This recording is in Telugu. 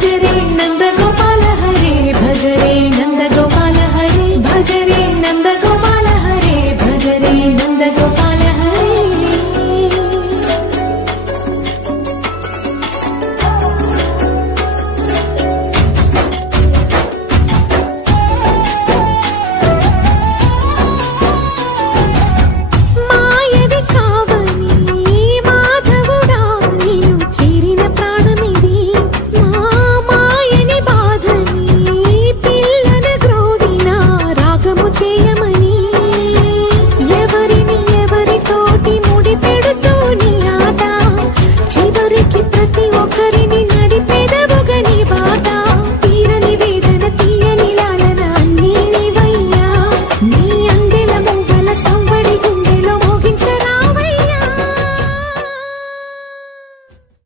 భజరే నంద గోపాల హరే భజరే నంద గోపాల హరే భజరే నంద గోపాల హరే భజరే నంద గోపాల హరే మాయవి కావని మాధవుడా నీవు చేరిన ప్రాణమిది మా మాయని బాధని పిల్లన గ్రోవిన రాగము చేయమని ఎవరిని ఎవరితోటి ముడి పెడుతూ నీ ఆట చివరికి ప్రతి ఒక్కరిని